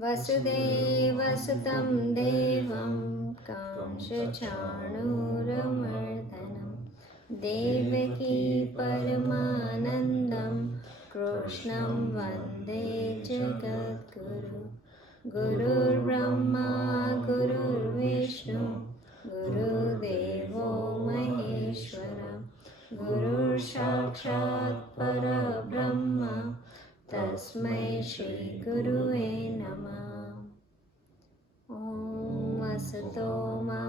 वसुदेवसुतं देवं कंसचाणूरमर्दनं देवकी परमानन्दं कृष्णं वन्दे जगद्गुरु गुरुर्ब्रह्मा गुरुर्विष्णु गुरुदेवो महेश्वरः गुरुर्साक्षात् परब्रह्म तस्मै श्री गुरुवे नमः। ॐ असतो मा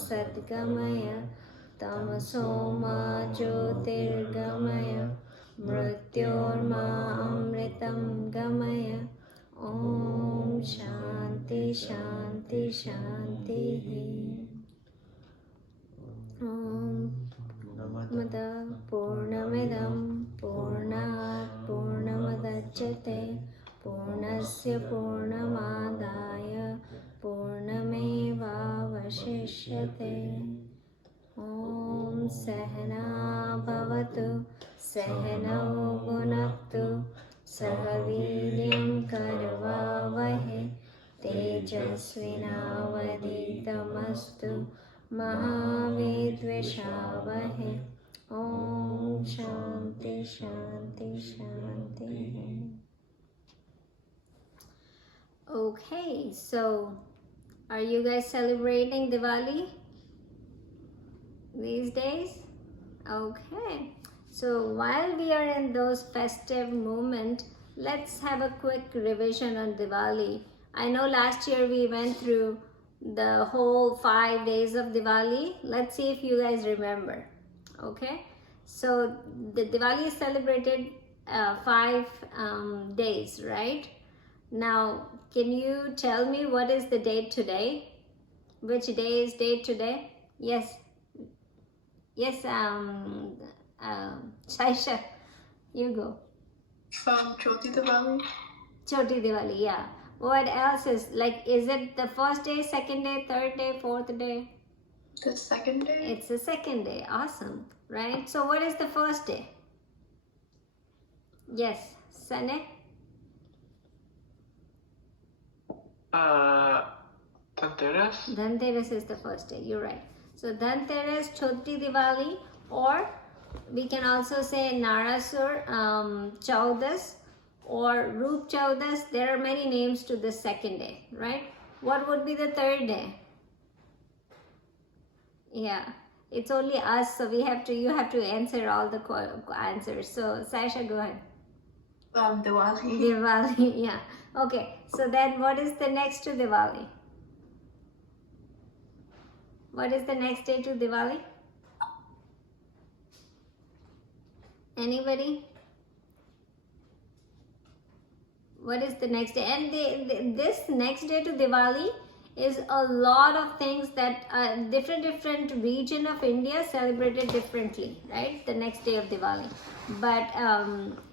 सद्गमय तमसो मा ज्योतिर्गमय मृत्योर्मा अमृतं गमय। ॐ शान्ति शान्ति शान्तिः। ॐ पूर्णमिदं पूर्णात् पूर्णमुदच्यते पूर्णस्य पूर्णमादाय पूर्णमेवावशिष्यते। ॐ सहना भवतु सहनौ भुनक्तु सह वीर्यं करवावहै तेजस्विनावधीतमस्तु मा विद्विषावहै। ॐ शान्ति शान्ति शान्तिः। Okay, so are you guys celebrating Diwali these days? Okay, so while we are in those festive moments, let's have a quick revision on Diwali. I know last year we went through the whole 5 days of Diwali. Let's see if you guys remember. Okay, so the Diwali is celebrated 5 days, right? Now, can you tell me what is the date today? Which day is date today? Yes, Shaisha, you go. Choti Diwali. Choti Diwali, yeah. What else is, like, is it the first day, second day, third day, fourth day? The second day. It's the second day. Awesome, right? So what is the first day? Yes, Sane? Dhanteras. Dhanteras is the first day, you're right. So Dhanteras, Choti Diwali, or we can also say Narasur Chaudas or Roop Chaudas. There are many names to the second day, right? What would be the third day? Yeah, it's only us, so you have to answer all the answers. So Sasha, go ahead. Diwali. Diwali, yeah. Okay, so then what is the next to Diwali? What is the next day to Diwali? Anybody? What is the next day? And this next day to Diwali is a lot of things that different region of India celebrated differently, right? The next day of Diwali, but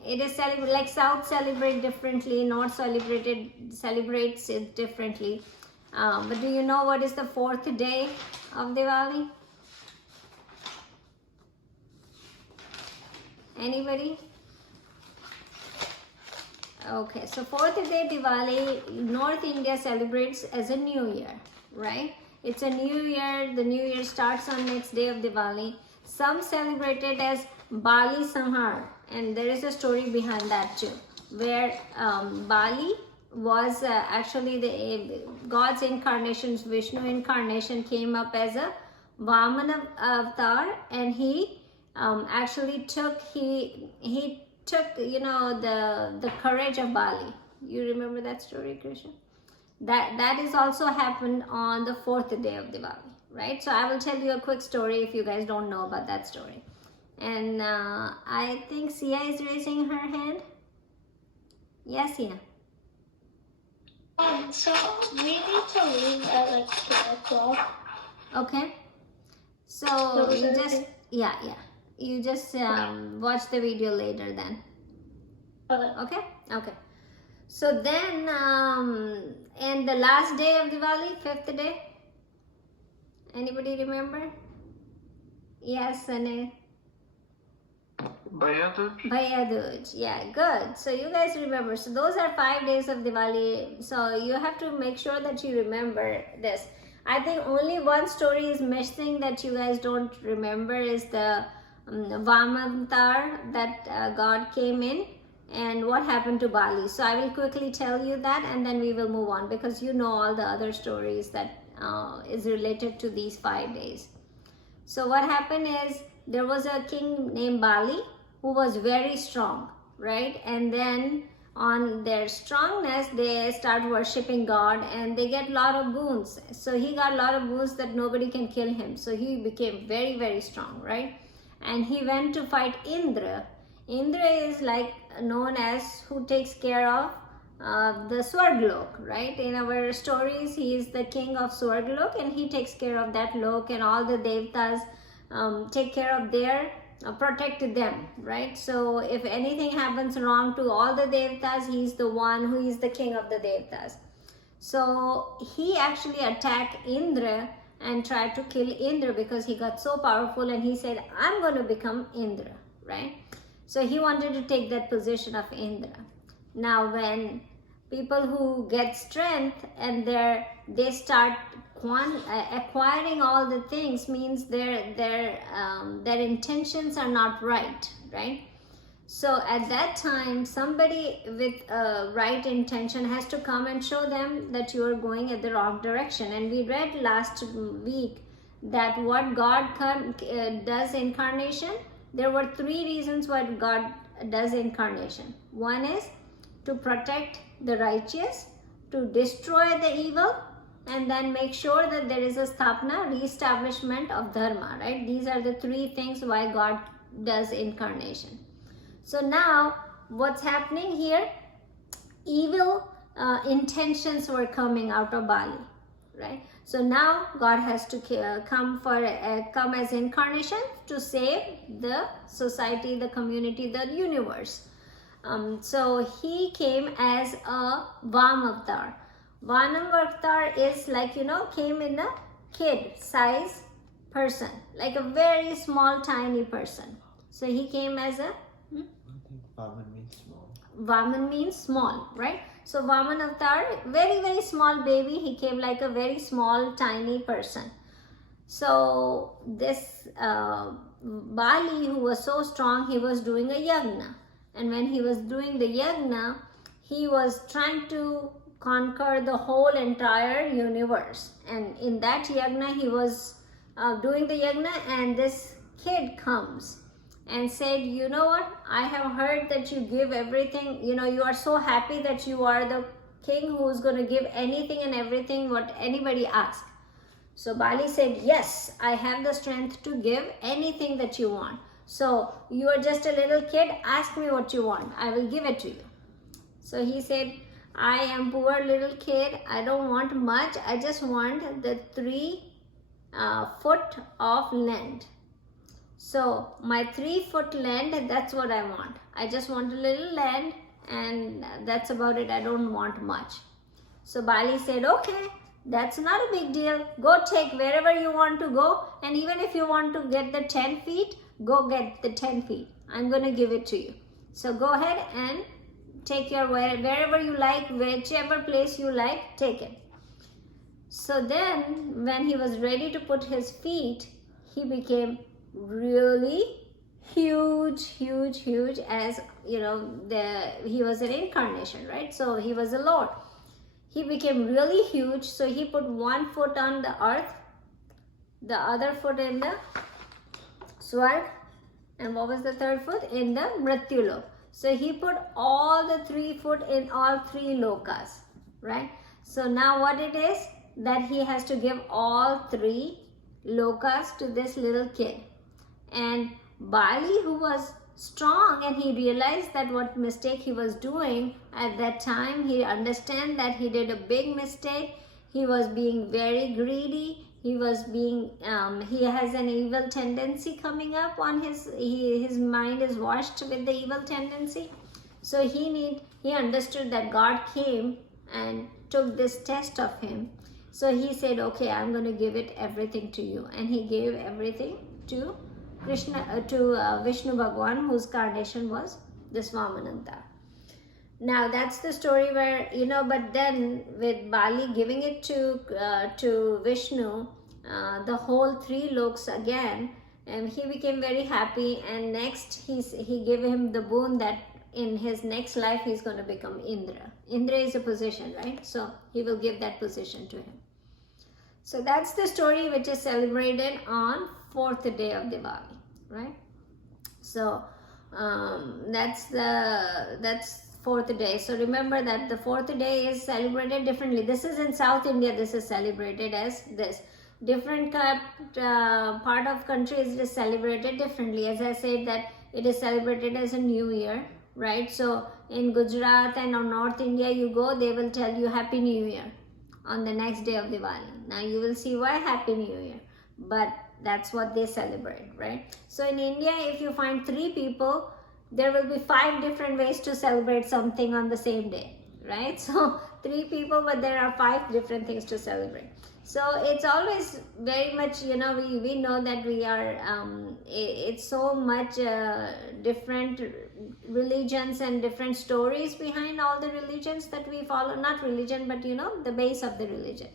it is celebrated, like South celebrate differently, North celebrates it differently. But do you know what is the fourth day of Diwali? Anybody? Okay, so fourth day Diwali, North India celebrates as a new year, right? It's a new year. The new year starts on next day of Diwali. Some celebrate it as Bali Samhar, and there is a story behind that too, where Bali was actually the God's incarnation, Vishnu incarnation came up as a Vamana avatar, and he actually took the courage of Bali. You remember that story, Krishna? That is also happened on the fourth day of Diwali, right? So I will tell you a quick story if you guys don't know about that story. And I think Sia is raising her hand. Yes, Sia. So we need to leave at like 12 o'clock. Okay. So you just you just watch the video later then. Okay. Okay. So then and the last day of Diwali, fifth day. Anybody remember? Yes, Sane. Bhaiya Dooj. Yeah, good. So you guys remember. So those are 5 days of Diwali. So you have to make sure that you remember this. I think only one story is missing that you guys don't remember is the Vamatar that God came in and what happened to Bali. So I will quickly tell you that and then we will move on because you know all the other stories that is related to these 5 days. So what happened is there was a king named Bali who was very strong, right? And then on their strongness, they start worshipping God and they get a lot of boons. So he got a lot of boons that nobody can kill him. So he became very, very strong, right? And he went to fight Indra. Indra is like known as who takes care of the Swarglok, right? In our stories, he is the king of Swarglok and he takes care of that lok and all the devtas take care of their protect them, right? So if anything happens wrong to all the devtas, he's the one who is the king of the devtas. So he actually attacked Indra and tried to kill Indra because he got so powerful and he said, I'm going to become Indra, right? So he wanted to take that position of Indra. Now when people who get strength and they start acquiring all the things, means their intentions are not right, right? So at that time, somebody with a right intention has to come and show them that you are going at the wrong direction. And we read last week that what God does incarnation, there were 3 reasons why God does incarnation. One is to protect the righteous, to destroy the evil, and then make sure that there is a sthapna, re-establishment of dharma, right? These are the 3 things why God does incarnation. So now what's happening here? Evil intentions were coming out of Bali, right? So now God has to come as incarnation to save the society, the community, the universe. So he came as a Vamavatar. Vamavatar is like, came in a kid size person, like a very small, tiny person. So he came as a I think Vaman means small. Vaman means small, right? So Vaman avatar, very, very small baby. He came like a very small, tiny person. So this Bali, who was so strong, he was doing a yagna. And when he was doing the yagna, he was trying to conquer the whole entire universe. And in that yagna, he was doing the yagna, and this kid comes and said, you know what, I have heard that you give everything, you are so happy that you are the king who's going to give anything and everything what anybody asks. So Bali said, yes, I have the strength to give anything that you want. So you are just a little kid, ask me what you want, I will give it to you. So he said, I am poor little kid, I don't want much, I just want the 3 foot of land. So my 3 foot land, that's what I want. I just want a little land and that's about it. I don't want much. So Bali said, okay, that's not a big deal. Go take wherever you want to go. And even if you want to get the 10 feet, go get the 10 feet. I'm going to give it to you. So go ahead and take your wherever you like, whichever place you like, take it. So then when he was ready to put his feet, he became really huge, as he was an incarnation, right? So he was a Lord. He became really huge. So he put 1 foot on the earth, the other foot in the Swarg, and what was the 3rd foot? In the Mrityulok. So he put all the 3 foot in all 3 lokas, right? So now what it is that he has to give all 3 lokas to this little kid. And Bali, who was strong and he realized that what mistake he was doing at that time, he understand that he did a big mistake. He was being very greedy. He was being, he has an evil tendency coming up on his mind is washed with the evil tendency. So he understood that God came and took this test of him. So he said, okay, I'm going to give it everything to you. And he gave everything to Vishnu Bhagwan, whose carnation was this Vamananta. Now that's the story where, you know, but then with Bali giving it to Vishnu, the whole three looks again, and he became very happy. And next he gave him the boon that in his next life he's going to become Indra. Indra is a position, right? So he will give that position to him. So that's the story which is celebrated on 4th day of Diwali, right? So that's 4th day. So remember that the 4th day is celebrated differently. This is in South India. This is celebrated as this. Different part of country is celebrated differently. As I said that it is celebrated as a new year, right? So in Gujarat and on North India you go, they will tell you Happy New Year on the next day of Diwali. Now you will see why Happy New Year, but that's what they celebrate, right? So in India, if you find 3 people, there will be 5 different ways to celebrate something on the same day, right? So 3 people, but there are 5 different things to celebrate. So it's always very much, you know, we know that we are, it's so much different religions and different stories behind all the religions that we follow. Not religion, but you know, the base of the religion.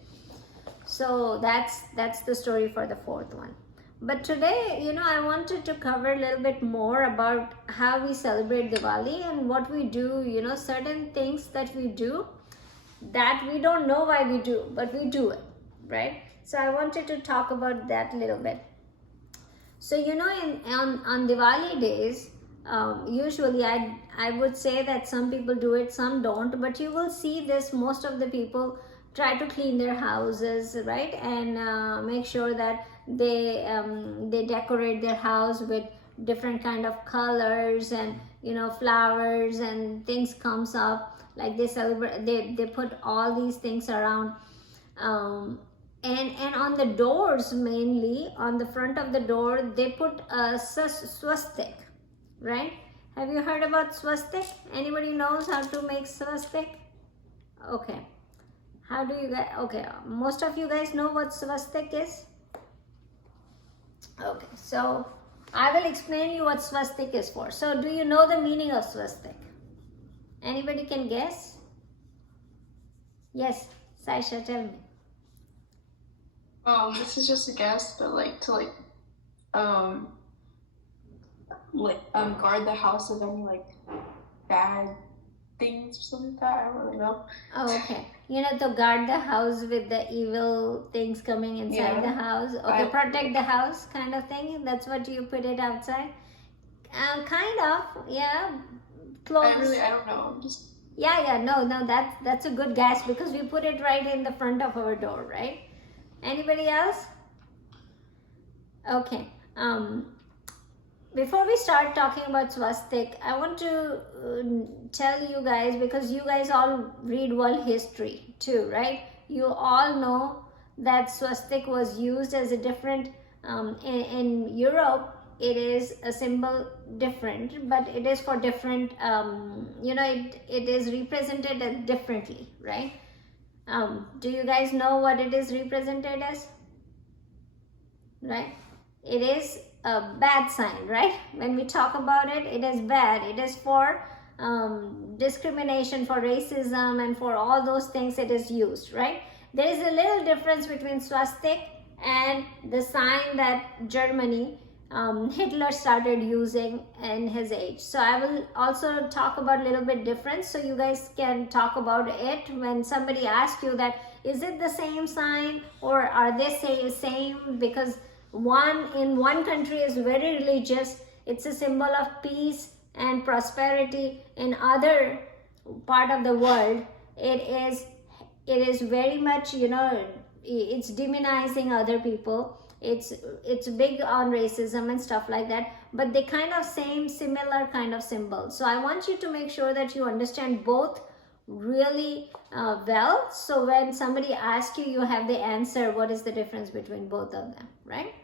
So that's the story for the 4th one. But today, you know, I wanted to cover a little bit more about how we celebrate Diwali and what we do, you know, certain things that we do that we don't know why we do, but we do it, right? So I wanted to talk about that a little bit. So, you know, on Diwali days, usually I would say that some people do it, some don't, but you will see this, most of the people try to clean their houses, right? And make sure that they decorate their house with different kind of colors and, you know, flowers and things comes up, like they celebrate, they put all these things around, and on the doors, mainly on the front of the door, they put a swastik, right? Have you heard about swastik? Anybody knows how to make swastik? Okay, how do you guys, okay, most of you guys know what swastik is. Okay, so I will explain you what swastik is for. So do you know the meaning of swastik? Anybody can guess? Yes, Saisha, tell me. This is just a guess, but guard the house of any bad things or something like that. I don't really know. Oh, okay. You know, to guard the house with the evil things coming inside the house. Okay, protect the house kind of thing. That's what you put it outside. Kind of, yeah. Close. I don't know. Just No, that's a good guess because we put it right in the front of our door, right? Anybody else? Okay. Before we start talking about swastik, I want to tell you guys, because you guys all read world history too, right? You all know that swastik was used as a different, in Europe, it is a symbol different, but it is for different, you know, it is represented as differently, right? Do you guys know what it is represented as? Right? It is a bad sign, right? When we talk about it, it is bad. It is for discrimination, for racism, and for all those things it is used, right? There is a little difference between swastik and the sign that Germany, Hitler started using in his age. So I will also talk about a little bit difference so you guys can talk about it when somebody asks you that, is it the same sign or are they same? Because in one country is very religious, it's a symbol of peace and prosperity. In other part of the world, it is very much, you know, it's demonizing other people. It's big on racism and stuff like that, but they kind of similar kind of symbols. So I want you to make sure that you understand both really well, so when somebody asks you, you have the answer, what is the difference between both of them, right?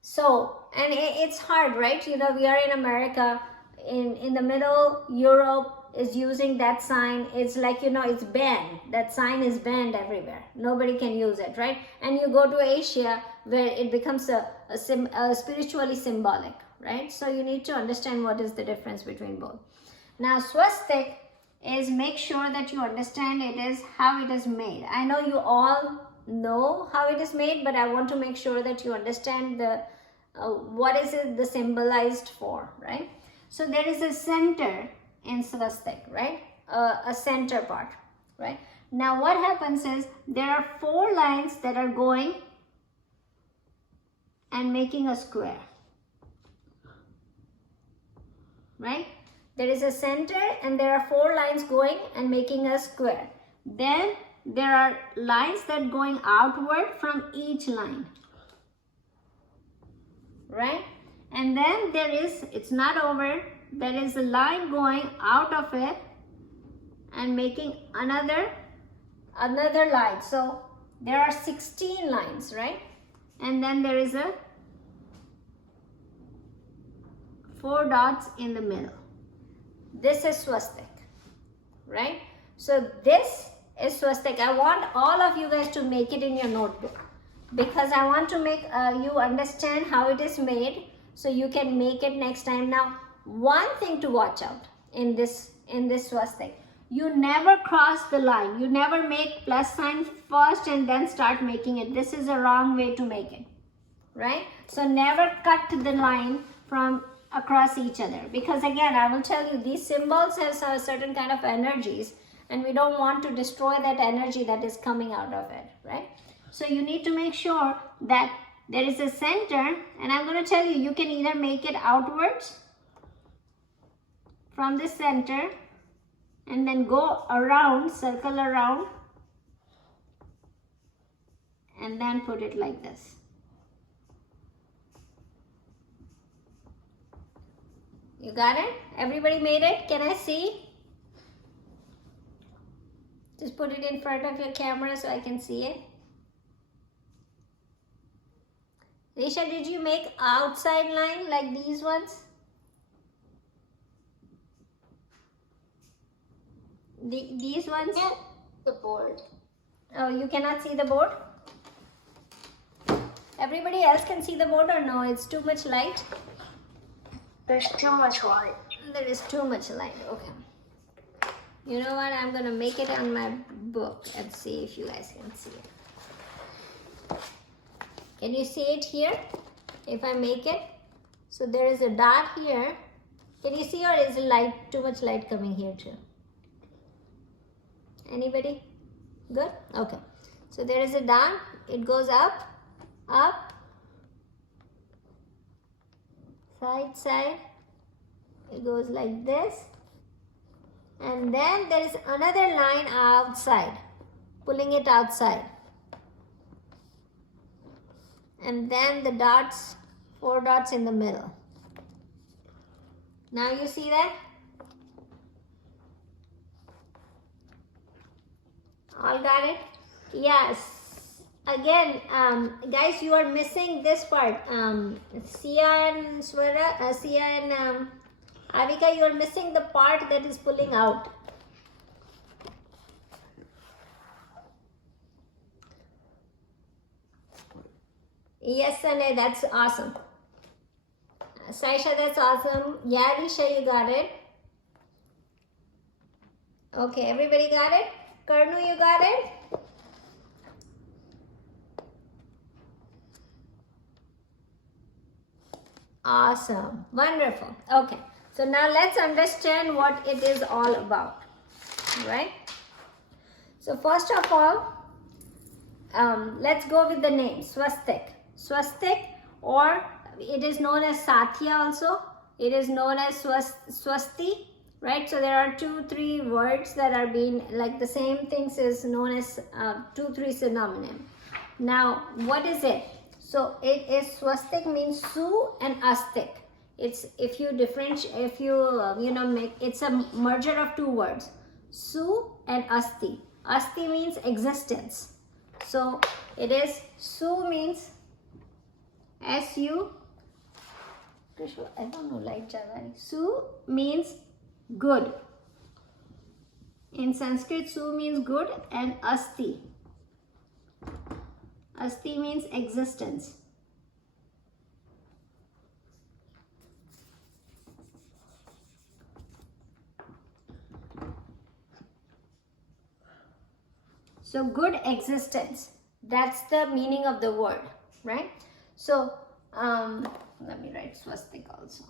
So, and it's hard, right? You know, we are in America, in the middle, Europe, is using that sign, it's like, you know, it's banned. That sign is banned everywhere. Nobody can use it, right? And you go to Asia where it becomes a spiritually symbolic, right? So you need to understand what is the difference between both. Now, swastik is, make sure that you understand it is how it is made. I know you all know how it is made, but I want to make sure that you understand the what is it the symbolized for, right? So there is a center in swastik, right? A center part, right? Now what happens is there are 4 lines that are going and making a square, right? There is a center and there are 4 lines going and making a square. Then there are lines that going outward from each line, right? And then there is, it's not over, there is a line going out of it and making another line. So there are 16 lines, right? And then there is a 4 dots in the middle. This is swastik, right? So this is swastik. I want all of you guys to make it in your notebook because I want to make you understand how it is made so you can make it next time. Now, one thing to watch out in this swastik, you never cross the line. You never make plus sign first and then start making it. This is a wrong way to make it, right? So never cut the line from across each other, because again, I will tell you, these symbols have certain kind of energies and we don't want to destroy that energy that is coming out of it, right? So you need to make sure that there is a center, and I'm going to tell you, you can either make it outwards from the center and then go around, circle around, and then put it like this. You got it? Everybody made it? Can I see? Just put it in front of your camera so I can see it. Risha, did you make outside line like these ones? These ones? Yeah, the board. Oh, you cannot see the board? Everybody else can see the board or no? It's too much light? There's too much light. There is too much light. Okay. You know what? I'm going to make it on my book and see if you guys can see it. Can you see it here? If I make it? So there is a dot here. Can you see, or is the light, too much light coming here too? Anybody? Good? Okay. So there is a dot. It goes up, up, side, side. It goes like this. And then there is another line outside, pulling it outside. And then the dots, 4 dots in the middle. Now you see that? All got it? Yes. Again, guys, you are missing this part. Sia and Swara, Sia and Avika, you are missing the part that is pulling out. Yes, Sane, that's awesome. Saisha, that's awesome. Yeah, Risha, you got it. Okay, everybody got it? Karnu, you got it? Awesome. Wonderful. Okay. So now let's understand what it is all about, right? So first of all, let's go with the name, Swastik. Swastik, or it is known as Satya also. It is known as Swasti, right? So there are 2-3 words that are being, like the same things is known as 2-3 synonym. Now, what is it? So it is, swastik means su and astik. It's, if you differentiate, if you make, it's a merger of 2 words, su and asti. Asti means existence. So it is, su means S-U, I don't know, light Javari. Su means good, In Sanskrit, Su means good and Asti. Asti means existence. So good existence, that's the meaning of the word, right? So let me write swastik also.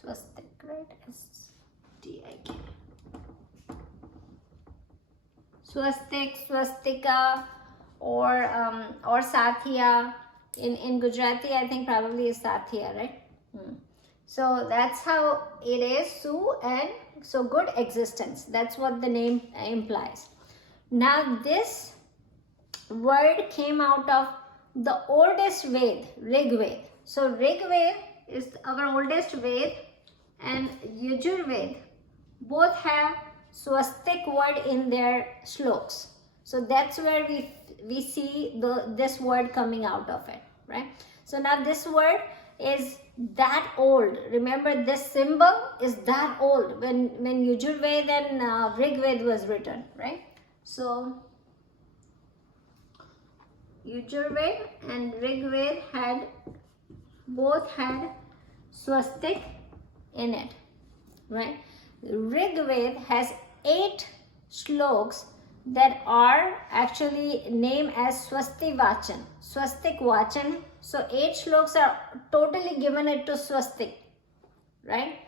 Swastik, right? S-T-I-K. Swastik, swastika, or satya. In Gujarati, I think probably is satya, right? So that's how it is, Su, and so good existence. That's what the name implies. Now this word came out of the oldest Ved, Rig Ved. So Rig Ved is our oldest Ved, and Yajurved both have swastik word in their shloks. So that's where we see this word coming out of it, right? So now this word is that old. Remember, this symbol is that old when Yajurved and Rig Ved was written, right? So Yajurved and Rig Ved both had swastik in it, right? Rig Ved has 8 shloks that are actually named as Swasti Vachan, Swastik Vachan. So 8 shloks are totally given it to swastik, right?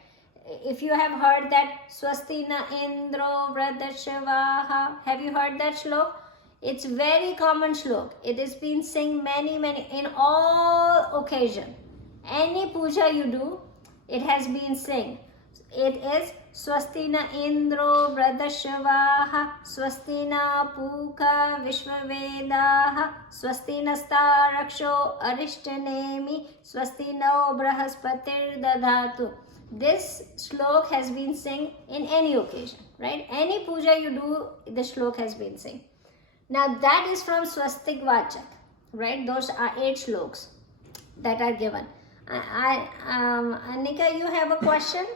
If you have heard that Swastina Indro Vradashavaha, have you heard that shlok? It's very common shlok. It has been sung many in all occasion. Any puja you do, it has been sung. It is Swastina Indro Vradashavaha, Swastina Puka Vishwavedaha, Swastina Staraksho Arishtanemi, Swastino Brahaspatir Dadhatu. This shlok has been sung in any occasion, right? Any puja you do, the shlok has been sung. Now that is from Swastik Vachak, right? Those are 8 shloks that are given. Anika, you have a question?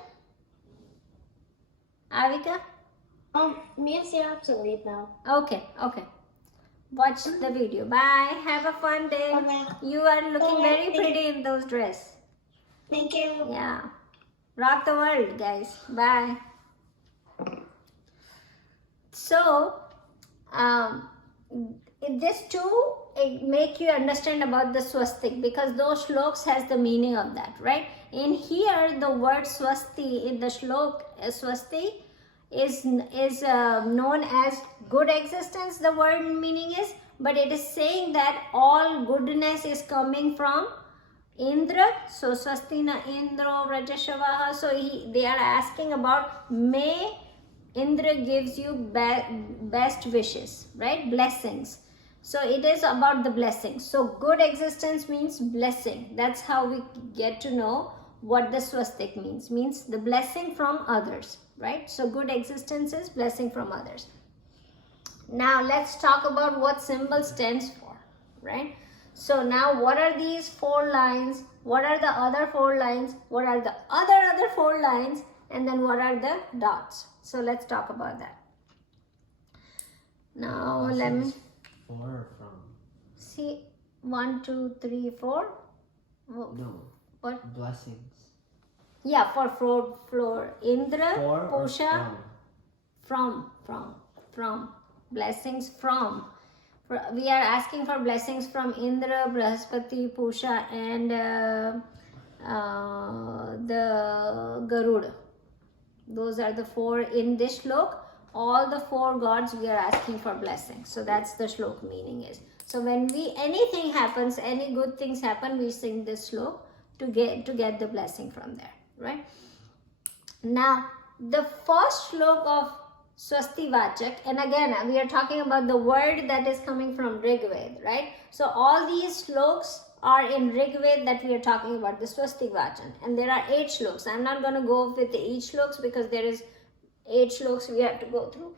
Avika? Me and Sarah have to leave now. Okay. Watch the video. Bye. Have a fun day. Okay. You are looking Bye. very pretty in those dresses. Thank you. Yeah. Rock the world, guys. Bye. So, this too make you understand about the swastik, because those shloks has the meaning of that, right? In here, the word swasti in the shlok swasti is known as good existence. The word meaning is, but it is saying that all goodness is coming from Indra. So swastina Indro Rajashavaha. So they are asking about, may Indra gives you best wishes, right? Blessings. So it is about the blessing. So good existence means blessing. That's how we get to know what the swastik means the blessing from others, right? So good existence is blessing from others. Now let's talk about what symbol stands for, right? So now what are these 4 lines? What are the other 4 lines? What are the other 4 lines? And then what are the dots? So let's talk about that. Now let me 4 or from? see. 1, 2, 3, 4. No. What? Blessings. Yeah, for floor. Indra, 4 or Pusha, from. Blessings from. We are asking for blessings from Indra, Brahaspati, Pusha, and the Garuda. Those are the 4 in this shlok. All the 4 gods we are asking for blessings. So that's the shlok meaning is. So when anything happens, any good things happen, we sing this shlok to get the blessing from there, right? Now the first shlok of Swasti Vachak, and again we are talking about the word that is coming from Rig Ved, right? So all these shloks are in Rig Ved that we are talking about, the Swasti Vachan, and there are 8 shloks. I'm not going to go with each shloks because there is 8 shloks we have to go through.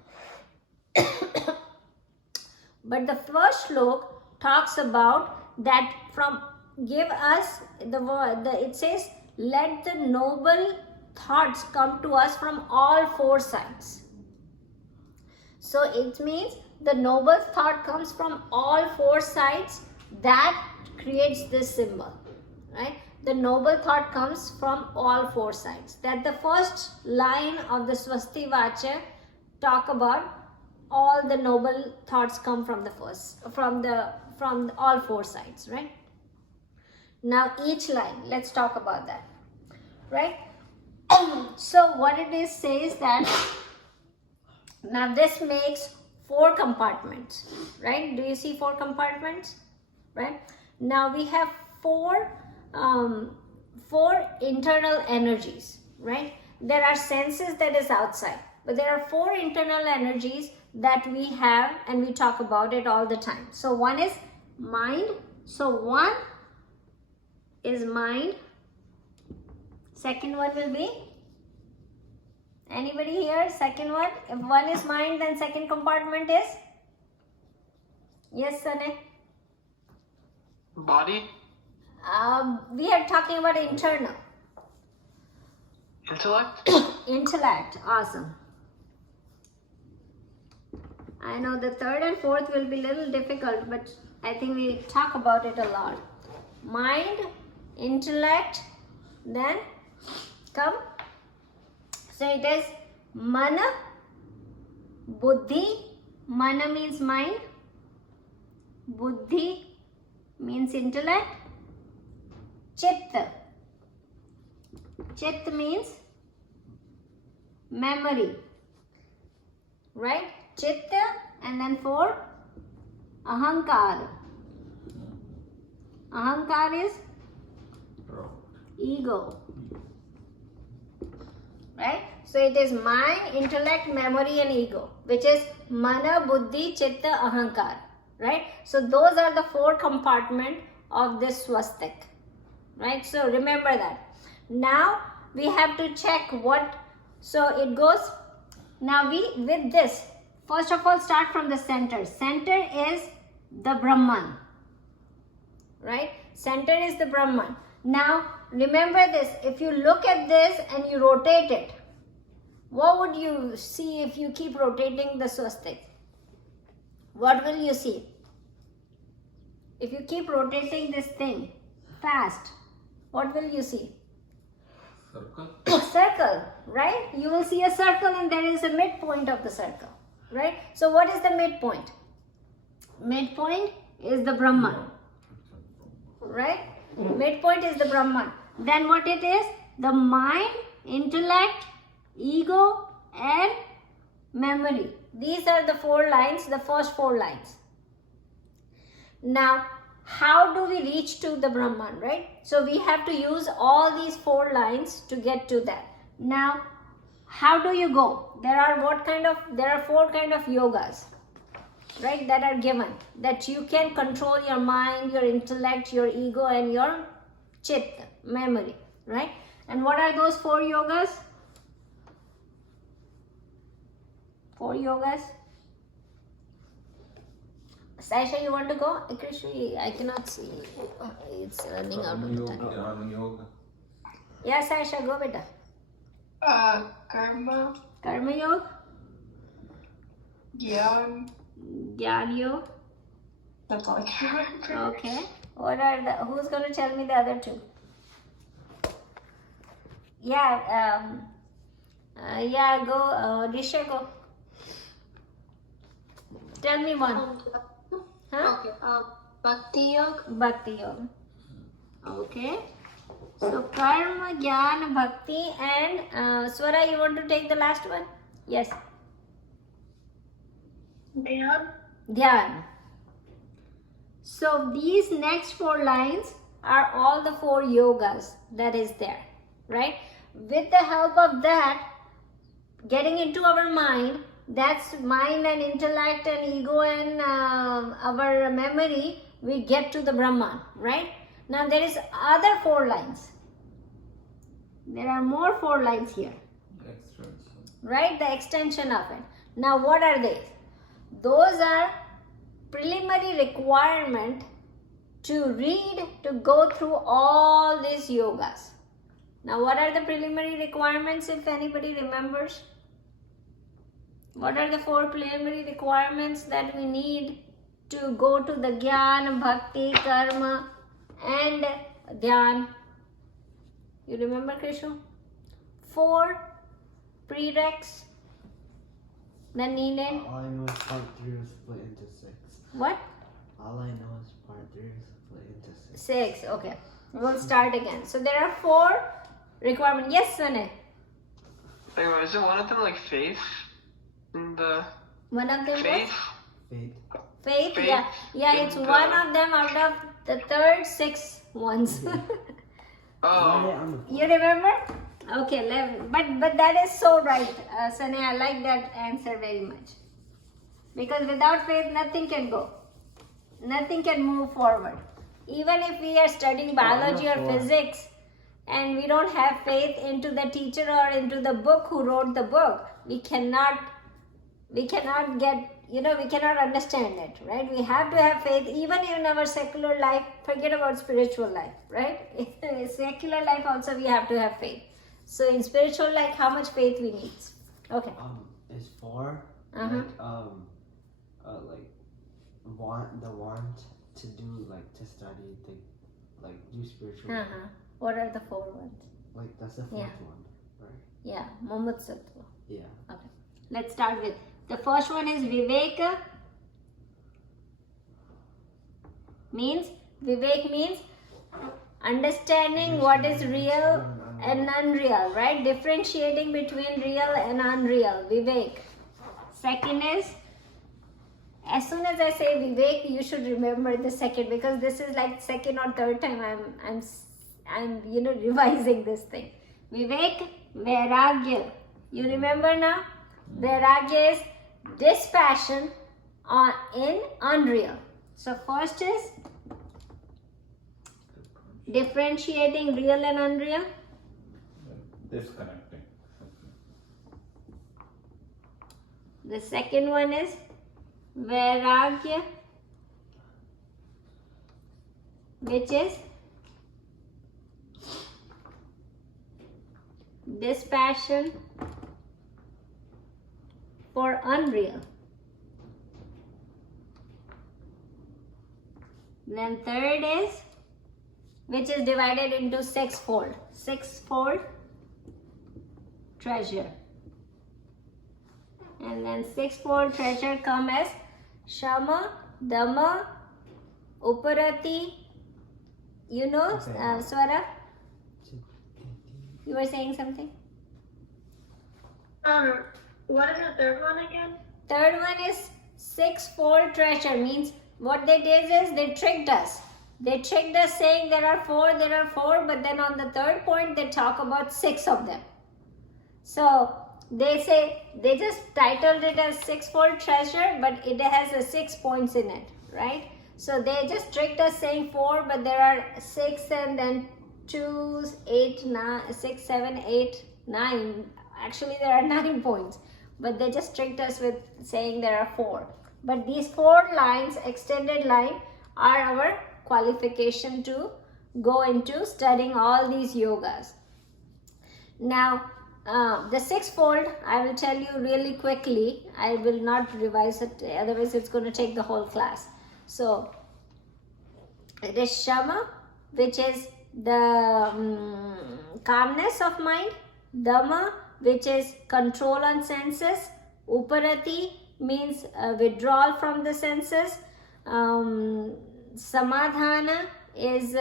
But the first shlok talks about that from give us the word, it says, let the noble thoughts come to us from all four sides. So it means the noble thought comes from all four sides. That creates this symbol, right? The noble thought comes from all four sides. That the first line of the Swasti Vacha talk about all the noble thoughts come from the first, from all four sides, right? Now each line, let's talk about that, right? So what it is says that now this makes four compartments, right? Do you see four compartments, right? Now we have four internal energies, right? There are senses that is outside, but there are four internal energies that we have, and we talk about it all the time. So one is mind. So one is mind. Second one will be, anybody here? Second one, if one is mind, then second compartment is, yes, Sane? Body? We are talking about internal. Intellect? Intellect, awesome. I know the third and fourth will be a little difficult, but I think we talk about it a lot. Mind, intellect, then come. So it is mana, buddhi. Mana means mind. Buddhi means intellect. Chitta. Chitta means memory. Right? Chitta, and then four, ahankar. Ahankar is ego. Right? So it is mind, intellect, memory and ego, which is mana, buddhi, chitta, ahankar. Right? So those are the four compartments of this swastik. Right? So remember that. Now we have to check what, so it goes, now with this, first of all start from the center. Center is the Brahman. Right? Center is the Brahman. Now remember this, if you look at this and you rotate it, what would you see if you keep rotating the swastik? What will you see? If you keep rotating this thing fast, what will you see? Circle. Circle, right? You will see a circle and there is a midpoint of the circle, right? So what is the midpoint? Midpoint is the Brahman, right? Midpoint is the Brahman. Then what it is? The mind, intellect, ego and memory. These are the four lines, the first four lines. Now, how do we reach to the Brahman, right? So we have to use all these four lines to get to that. Now, how do you go? There are four kind of yogas, right, that are given, that you can control your mind, your intellect, your ego and your chitta, memory, right? And what are those four yogas? Four yogas. Saisha, you want to go? Krishna, I cannot see. It's running out of the time. Yoga. Yeah, Saisha, go beta. Karma, Karma yoga, Gyan. Gyan yoga. That's all I can remember. Okay. What are the? Who's going to tell me the other two? Yeah. Yeah. Go. Risha, go. Tell me one. Huh? Okay. Bhakti Yoga. Bhakti yoga. Okay. So karma, jnana, bhakti, and Swara, you want to take the last one? Yes. Dhyan. Dhyan. So these next four lines are all the four yogas that is there, right? With the help of that, getting into our mind, that's mind and intellect and ego and our memory, we get to the Brahman, right? Now there is other four lines. There are more four lines here, Extension. right? The extension of it. Now what are they? Those are preliminary requirement to read, to go through all these yogas. Now, what are the preliminary requirements if anybody remembers? What are the 4 preliminary requirements that we need to go to the Gyan, Bhakti, Karma and Dhyan? You remember, Krishu? 4 prereqs that needed. All I know is part 3 was split into 6. What? All I know is part 3 was split into 6. 6, okay. We'll start again. So there are 4 requirements. Yes, Sunny? Wait, isn't one of them like faith? And the One of them faith? was? Faith. Faith, yeah. Yeah, it's And, one of them out of the third 6 ones. Oh, You remember? Okay, but that is so right, Sunny. I like that answer very much. Because without faith, nothing can go. Nothing can move forward. Even if we are studying biology or physics and we don't have faith into the teacher or into the book who wrote the book, we cannot get, we cannot understand it, right? We have to have faith even in our secular life. Forget about spiritual life, right? In secular life also we have to have faith. So in spiritual life, how much faith we need? Okay. Is 4 Uh-huh. like want to do, like, to study, to like do spiritual. Uh-huh. What are the 4 ones? Like, that's the 4th Yeah. one, right? Yeah, Mumutsattva. Yeah. Okay. Let's start with the first one is Viveka. Vivek means understanding what is real and unreal, right? Differentiating between real and unreal. Vivek. Second is, as soon as I say Vivek, you should remember the second, because this is like second or third time I'm revising this thing. Vivek, Vairagya. You remember now? Vairagya is dispassion in unreal. So first is differentiating real and unreal. Disconnecting. The second one is Vairagya, which is dispassion for unreal. Then third is, which is divided into sixfold treasure. And then sixfold treasure come as Shama, Dhamma, Uparati. You know, Okay. Swara? You were saying something? What is the third one again? Third one is sixfold treasure. Means what they did is they tricked us. They tricked us saying there are four, but then on the third point they talk about 6 of them. So they say, they just titled it as sixfold treasure, but it has a 6 points in it, right? So they just tricked us saying 4, but there are 6 and then 2, 8, 9, 6, 7, 8, 9. Actually there are 9 points, but they just tricked us with saying there are 4. But these 4 lines, extended line, are our qualification to go into studying all these yogas. Now, the sixfold, I will tell you really quickly. I will not revise it, otherwise it's going to take the whole class. So, it is Shama, which is the calmness of mind. Dhamma, which is control on senses. Uparati means withdrawal from the senses. Samadhana is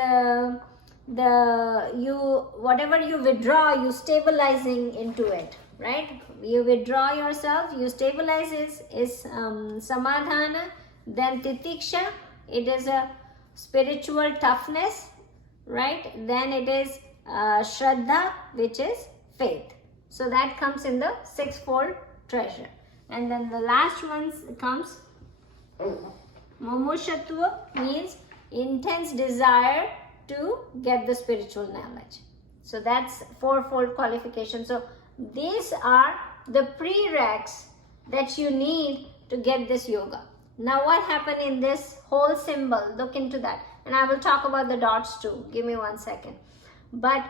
whatever you withdraw, you stabilizing into it, right? You withdraw yourself, you stabilize is samadhana. Then titiksha, it is a spiritual toughness, right? Then it is shraddha, which is faith. So that comes in the sixfold treasure. And then the last one comes Mumukshatva, means intense desire to get the spiritual knowledge. So that's fourfold qualification. So these are the prereqs that you need to get this yoga. Now what happened in this whole symbol? Look into that. And I will talk about the dots too. Give me 1 second. But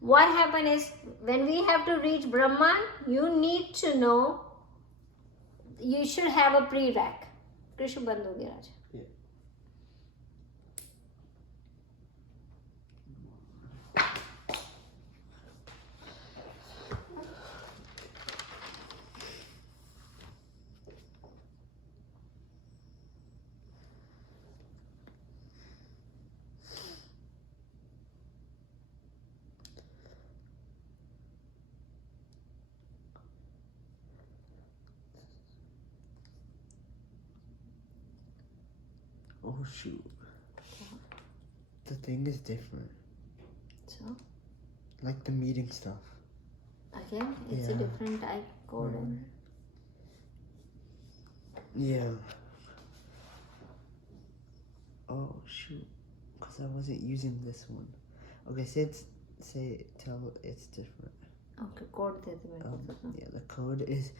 what happened is when we have to reach Brahman, you need to know, you should have a prereq. Krishu band ho gaya Raja. Oh shoot. The thing is different. So Like the meeting stuff. again, it's a Yeah. different type code. And Yeah. Oh shoot. Because I wasn't using this one. Okay, tell it's different. okay, code de do main ko. Yeah, the code is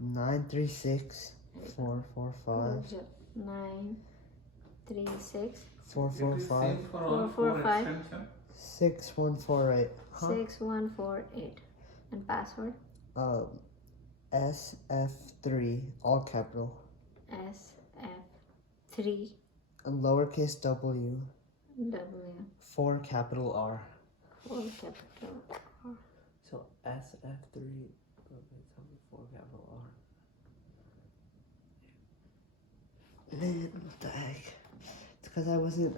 936-445. 936 445 Same for all 445. 4 extension. 6148. 6148 and password SF3, all capital. SF3 And lowercase w, W 4 capital R. 4 capital R. So SF3, lowercase w, 4 capital R. Man, what the heck? It's because I wasn't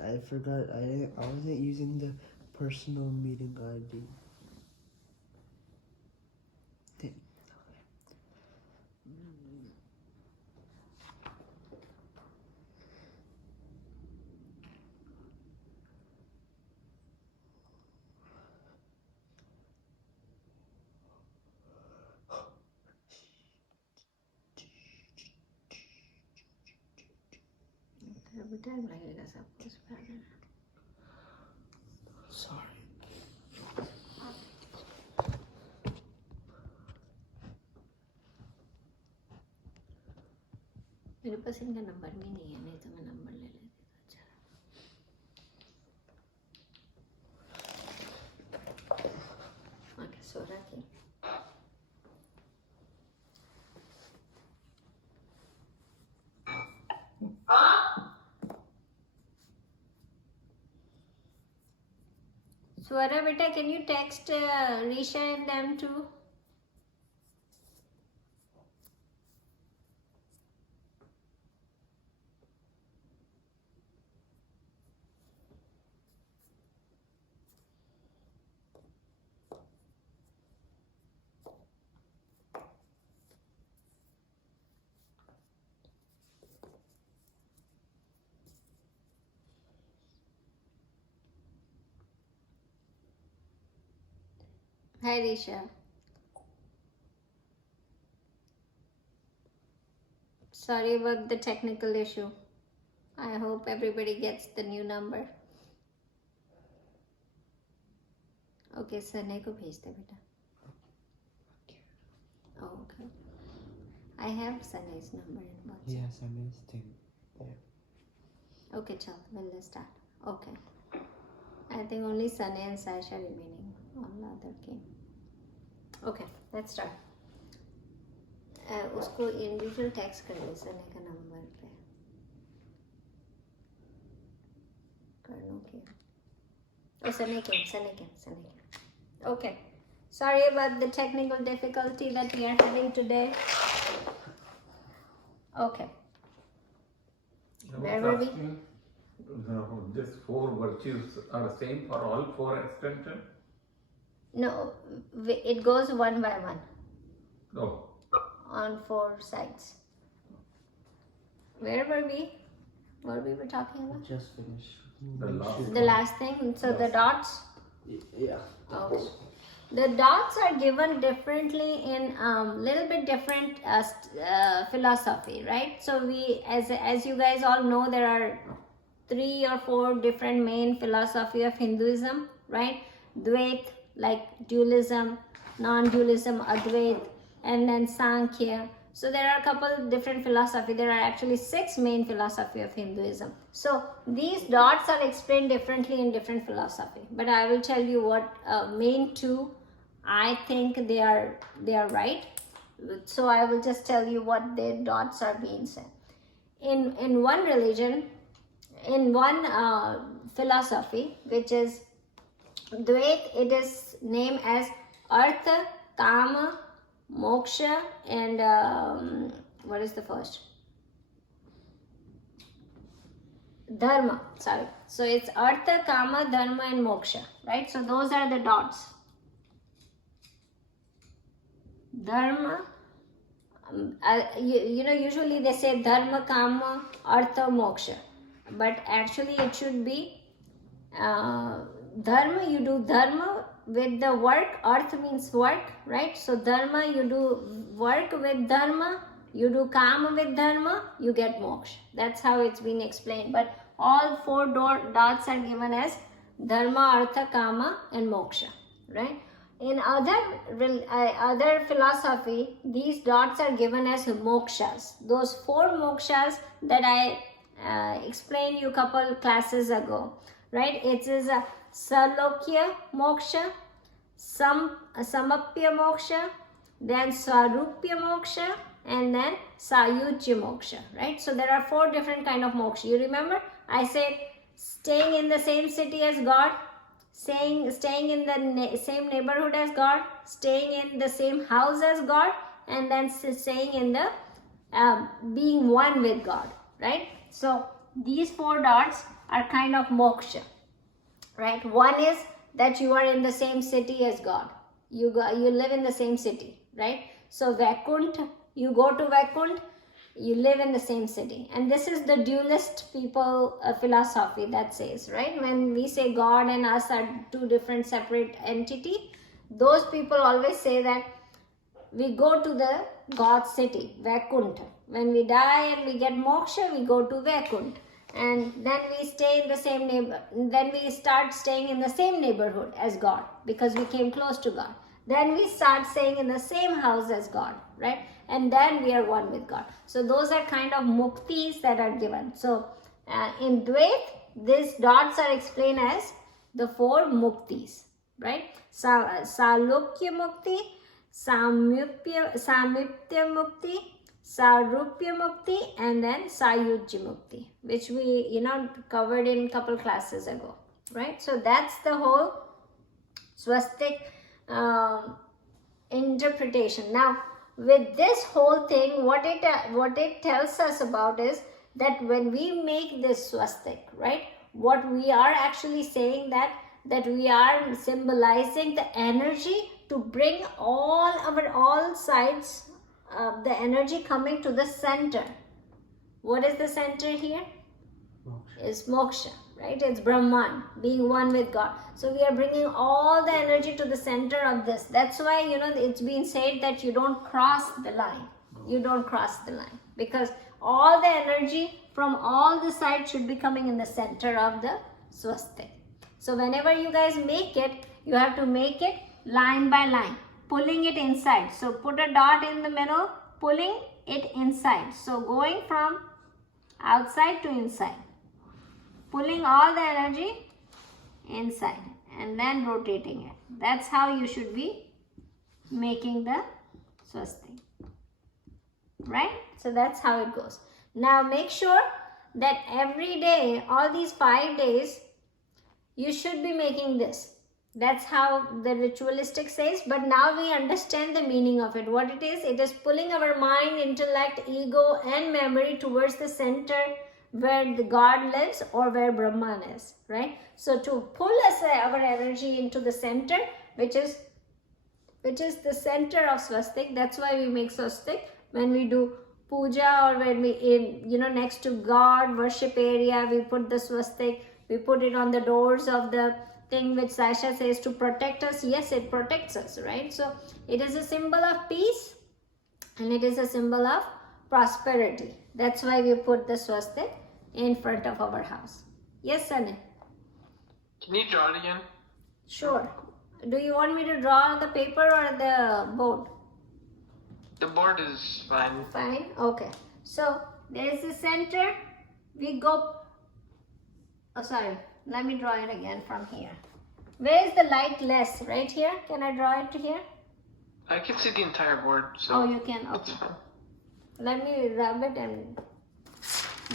using the personal meeting ID. अभी time लगेगा सब कुछ पहले. Sorry. मेरे पास इनका number भी नहीं है, नहीं तो मैं नंबर ले लेती. अच्छा ओके सोरा की Swara beta, can you text Risha and them too? Hi Risha. Sorry about the technical issue. I hope everybody gets the new number. Okay, Sane ko bhej de beta. Oh, okay. I have Sane's number in WhatsApp. Yes, I missed him. Okay, chal, we'll start. Okay. I think only Sane and Sasha remaining on the other game. Okay, let's start. उसको individual text कर ले सने का number पे. कर लो क्या? Oh, Sane came. Okay. Sorry about the technical difficulty that we are having today. Okay. Where were we? These 4 virtues are the same for all 4 extension? No, it goes one by one No. on 4 sides. Where were we? What we were talking about? Just finished. The last thing. So the dots. Yeah. Okay. The dots are given differently in little bit different philosophy, right? So we, as you guys all know, there are 3 or 4 different main philosophy of Hinduism, right? Dvait, like dualism, non-dualism, Advait, and then Sankhya, So there are a couple different philosophy. There are actually 6 main philosophy of Hinduism. So these dots are explained differently in different philosophy. But I will tell you what main 2, I think they are right. So I will just tell you what their dots are being said. In one religion, in one philosophy, which is Dvait, it is named as Artha, Kama, Moksha, and what is the first? Dharma, sorry. So it's Artha, Kama, Dharma, and Moksha, right? So those are the dots. Dharma, usually they say Dharma, Kama, Artha, Moksha. But actually it should be Dharma, you do Dharma with the work. Artha means work, right? So Dharma, you do work with Dharma, you do Kama with Dharma, you get Moksha. That's how it's been explained. But all 4 dots are given as Dharma, Artha, Kama, and Moksha, right? In other philosophy, these dots are given as mokshas. Those 4 mokshas that I explained you a couple classes ago, right? It is a Salokya moksha, Samapya moksha, then Sarupya moksha, and then Sayujya moksha, right? So there are 4 different kind of moksha. You remember I said staying in the same city as God, staying in the same neighborhood as God, staying in the same house as God, and then staying in the being one with God, right? So these 4 dots are kind of moksha, right? One is that you are in the same city as God. You live in the same city, right? So Vaikuntha, you go to Vaikuntha, you live in the same city. And this is the dualist people philosophy that says, right? When we say God and us are 2 different separate entity, those people always say that we go to the God city, Vaikuntha. When we die and we get moksha, we go to Vaikuntha. And then we stay in the same then we start staying in the same neighborhood as God because we came close to God. Then we start staying in the same house as God, right? And then we are one with God. So those are kind of muktis that are given. So in Dvait, these dots are explained as the 4 muktis, right? Salokya mukti, Samipya mukti, Sarupya mukti, and then Sayujya mukti, which we covered in a couple classes ago, right? So that's the whole Swastik interpretation. Now with this whole thing, what it tells us about is that when we make this swastik, right, what we are actually saying that we are symbolizing the energy to bring all sides the energy coming to the center. What is the center here? Moksha. Is moksha, right? It's Brahman, being one with God. So we are bringing all the energy to the center of this. That's why, it's been said that you don't cross the line. You don't cross the line because all the energy from all the sides should be coming in the center of the swastik. So whenever you guys make it, you have to make it line by line, pulling it inside. So put a dot in the middle, pulling it inside. So going from outside to inside, pulling all the energy inside and then rotating it. That's how you should be making the swastik, right? So that's how it goes. Now make sure that every day, all these 5 days, you should be making this. That's how the ritualistic says, but now we understand the meaning of it. What it is pulling our mind, intellect, ego and memory towards the center where the God lives or where Brahman is, right? So to pull us our energy into the center, which is the center of swastik. That's why we make swastik when we do puja or when we next to God worship area, we put the swastik. We put it on the doors of the thing which Sasha says to protect us. Yes, it protects us, right? So it is a symbol of peace and it is a symbol of prosperity. That's why we put the swastik in front of our house. Yes, Sunny? Can you draw it again? Sure. Do you want me to draw on the paper or the board? The board is fine. Fine. Okay. So there is the center. We go. Oh, sorry. Let me draw it again from here. Where is the light less? Right here? Can I draw it to here? I can see the entire board, so Oh, you can. it's Okay. fine. Let me rub it and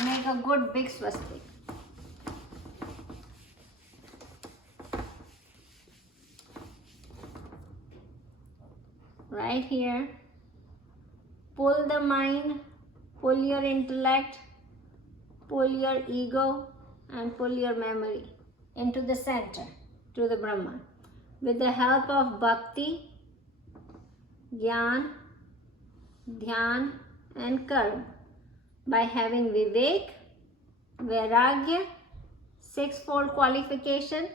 make a good big swastik. Right here. Pull the mind, pull your intellect, pull your ego, and pull your memory into the center, to the Brahman. With the help of bhakti, jnana, dhyan, and karma, by having vivek, vairagya, sixfold qualification,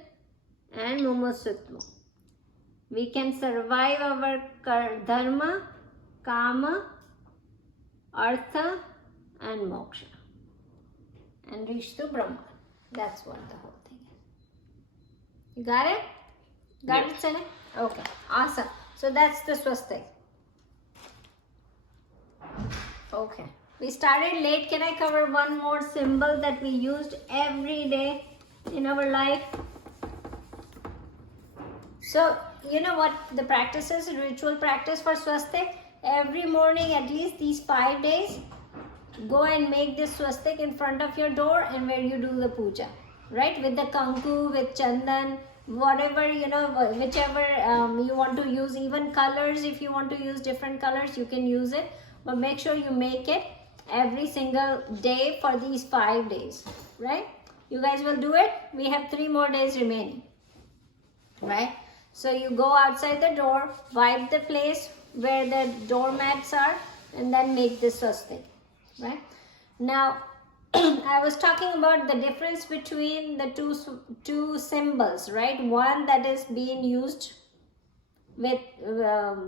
and mumuksutva, we can survive our dharma, kama, artha, and moksha, and reach to Brahman. That's what the whole thing is. You got it? Got it, Sana? Okay, awesome. So that's the swastik. Okay. We started late. Can I cover one more symbol that we used every day in our life? So, you know what the practice is, ritual practice for swastik? Every morning, at least these 5 days, go and make this swastik in front of your door and where you do the puja, right? With the kanku, with chandan, whatever, you know, whichever you want to use, even colors, if you want to use different colors, you can use it. But make sure you make it every single day for these 5 days, right? You guys will do it. We have 3 more days remaining, right? So you go outside the door, wipe the place where the doormats are, and then make this swastik, right? Now, I was talking about the difference between the two symbols, right? One that is being used with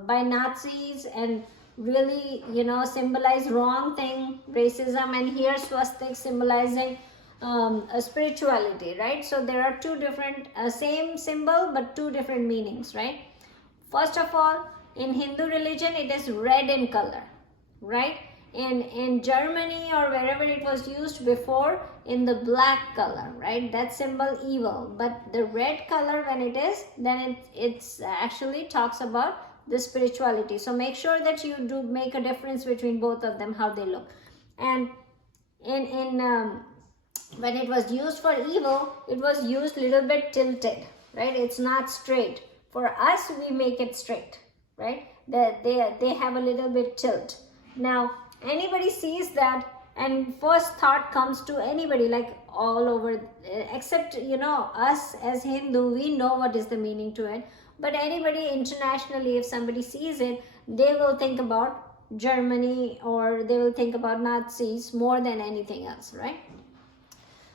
by Nazis and really, you know, symbolize wrong thing, racism, and here swastik symbolizing a spirituality, right? So there are two different, same symbol but two different meanings, right? First of all, in Hindu religion, it is red in color, right? In Germany or wherever it was used before, in the black color, right? That symbol evil. But the red color, when it is, then it's actually talks about the spirituality. So make sure that you do make a difference between both of them, how they look. And when it was used for evil, it was used little bit tilted, right? It's not straight. For us, we make it straight, right? They have a little bit tilt. Now, anybody sees that and first thought comes to anybody, like all over, except, you know, us as Hindu, we know what is the meaning to it. But anybody internationally, if somebody sees it, they will think about Germany or they will think about Nazis more than anything else, right?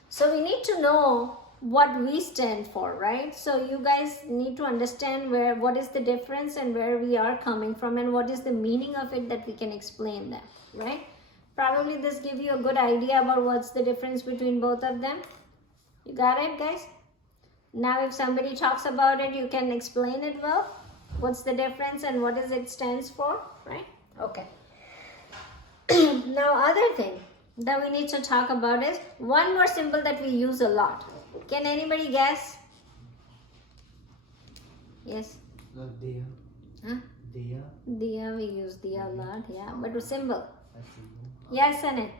So we need to know what we stand for, right? So you guys need to understand what is the difference and where we are coming from and what is the meaning of it, that we can explain that, right? Probably this give you a good idea about what's the difference between both of them. You got it, guys? Now if somebody talks about it, you can explain it well. What's the difference and what is it stands for, right? Okay. Now other thing that we need to talk about is one more symbol that we use a lot. Can anybody guess? Yes? Diya. Huh? Diya. Diya, we use diya a lot, yeah. But a symbol. That's the Yes, Anit.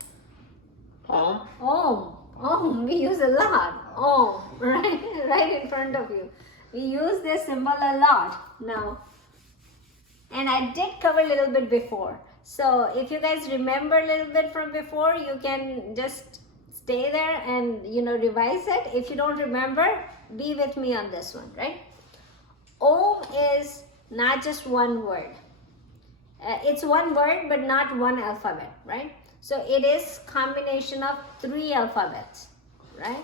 Om. Om. Om, we use a lot. Om, right? Right in front of you. We use this symbol a lot now. And I did cover a little bit before. So if you guys remember a little bit from before, you can just stay there and, you know, revise it. If you don't remember, be with me on this one, right? Om is not just one word. It's one word, but not one alphabet, right? So it is combination of 3 alphabets, right?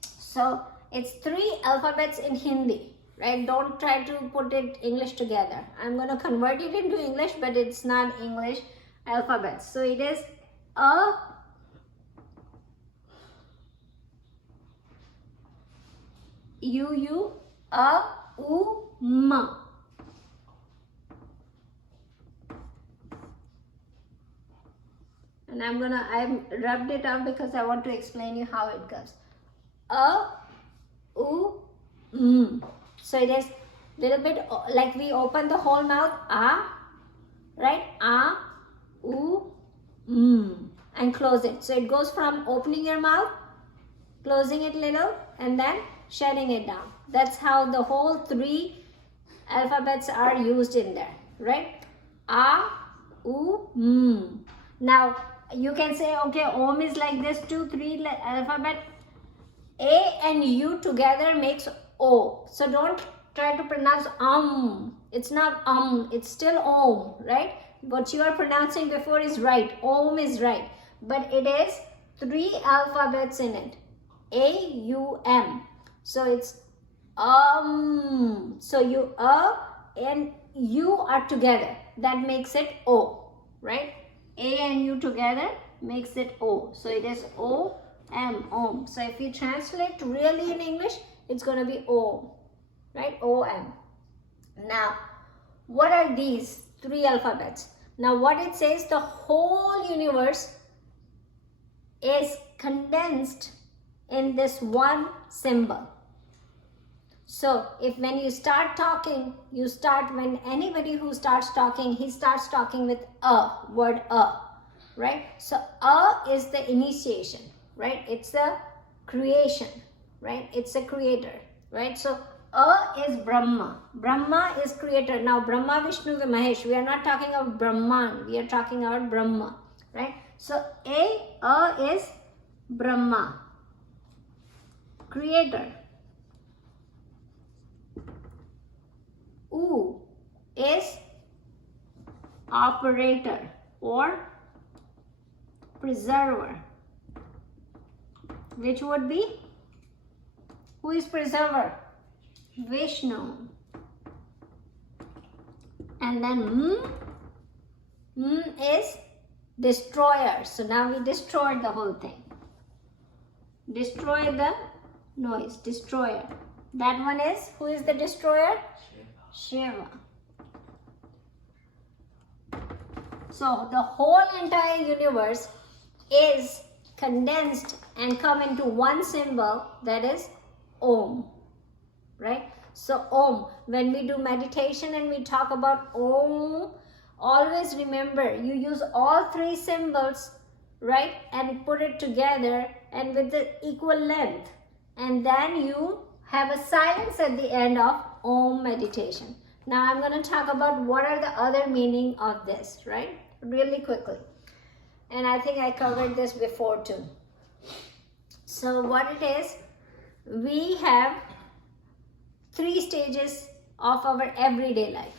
So it's 3 alphabets in Hindi, right? Don't try to put it English together. I'm going to convert it into English, but it's not English alphabets. So it is A, U, A, U, M. And I rubbed it up because I want to explain you how it goes. U, So it is little bit like we open the whole mouth, right? U, and close it. So it goes from opening your mouth, closing it little, and then shutting it down. That's how the whole 3 alphabets are used in there, right? U, Now you can say, okay, Om is like this too, 3 alphabet. A and U together makes O. So don't try to pronounce It's not it's still Om, right? What you are pronouncing before is right. Om is right. But it is 3 alphabets in it. A, U, M. So it's So you and U are together. That makes it O, right? A and U together makes it O. So it is O, M, Om. So if you translate really in English, it's going to be O, right? O, M. Now, what are these 3 alphabets? Now, what it says, the whole universe is condensed in this one symbol. So, if when you start talking, when anybody who starts talking, he starts talking with word right? So, is the initiation, right? It's a creation, right? It's a creator, right? So, is Brahma. Brahma is creator. Now, Brahma, Vishnu, Mahesh, we are not talking about Brahman, we are talking about Brahma, right? So, A is Brahma, creator. U is operator or preserver, which would be, who is preserver? Vishnu. And then is destroyer. So now we destroyed the whole thing. Destroy the noise. Destroyer. That one is, who is the destroyer? Shiva. So the whole entire universe is condensed and come into one symbol, that is Om, right? So Om, when we do meditation and we talk about Om, always remember you use all 3 symbols, right, and put it together and with the equal length, and then you have a silence at the end of Om meditation. Now I'm going to talk about what are the other meaning of this, right, really quickly. And I think I covered this before too. So what it is, we have 3 stages of our everyday life,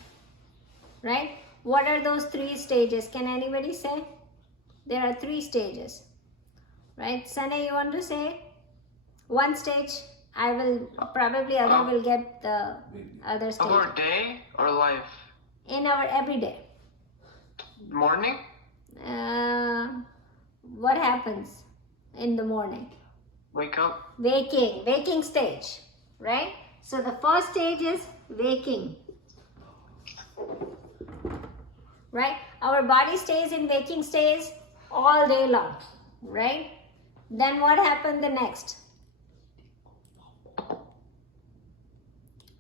right? What are those 3 stages? Can anybody say? There are 3 stages, right? Sana, you want to say? One stage, I will, probably other will get the other stage. Of our day or life? In our everyday. Morning? What happens in the morning? Wake up. Waking stage, right? So the first stage is waking, right? Our body stays in waking stage all day long, right? Then what happened the next?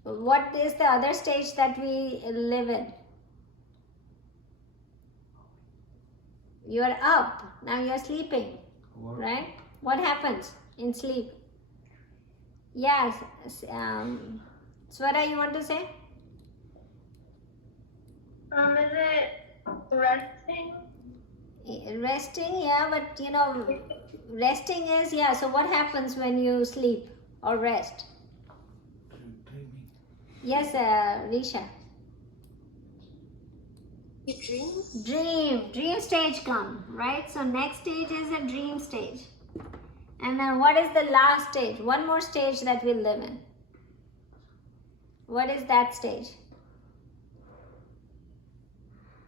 What is the other stage that we live in? You are up, now you are sleeping, right? What happens in sleep? Yes, Swara, you want to say? Is it resting? Resting, yeah, but you know, resting is, yeah, so what happens when you sleep or rest? Yes, Risha. You dream? Dream stage come, right? So next stage is a dream stage. And then what is the last stage? One more stage that we live in. What is that stage?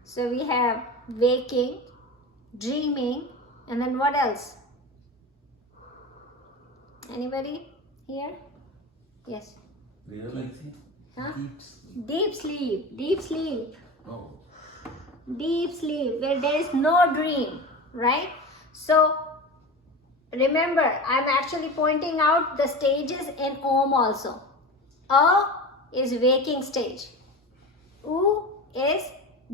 So we have waking, dreaming, and then what else? Anybody here? Yes. Realizing? Huh? Deep sleep. Deep sleep. Oh. Deep sleep, where there is no dream, right? So remember, I'm actually pointing out the stages in Om also. A is waking stage. U is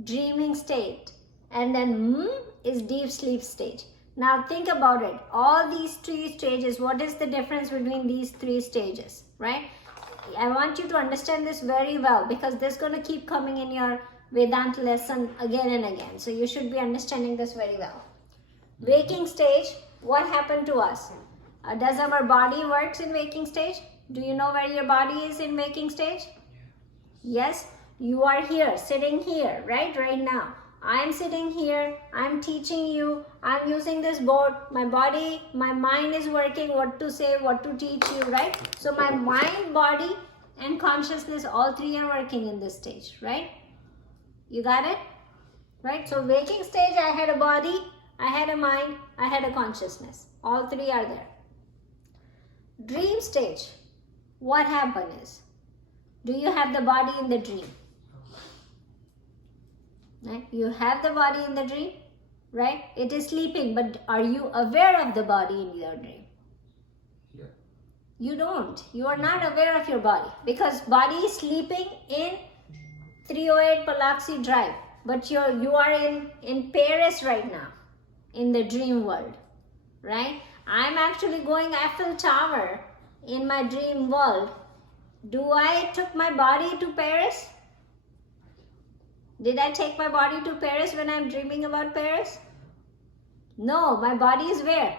dreaming state. And then M is deep sleep stage. Now think about it. All these three stages, what is the difference between these three stages, right? I want you to understand this very well because this is going to keep coming in your Vedanta lesson again and again. So you should be understanding this very well. Waking stage, what happened to us? Does our body works in waking stage? Do you know where your body is in waking stage? Yes, you are here, sitting here, right now. I'm sitting here, I'm teaching you, I'm using this board, my body, my mind is working what to say, what to teach you, right? So my mind, body and consciousness, all three are working in this stage, right? You got it? Right? So waking stage, I had a body, I had a mind, I had a consciousness. All three are there. Dream stage, what happened is, do you have the body in the dream? Right? You have the body in the dream, right? It is sleeping, but are you aware of the body in your dream? Yeah. You don't. You are not aware of your body because body is sleeping in 308 Palaxi Drive, but you are in Paris right now, in the dream world, right? I'm actually going Eiffel Tower in my dream world. Do I took my body to Paris? Did I take my body to Paris when I'm dreaming about Paris? No, my body is where?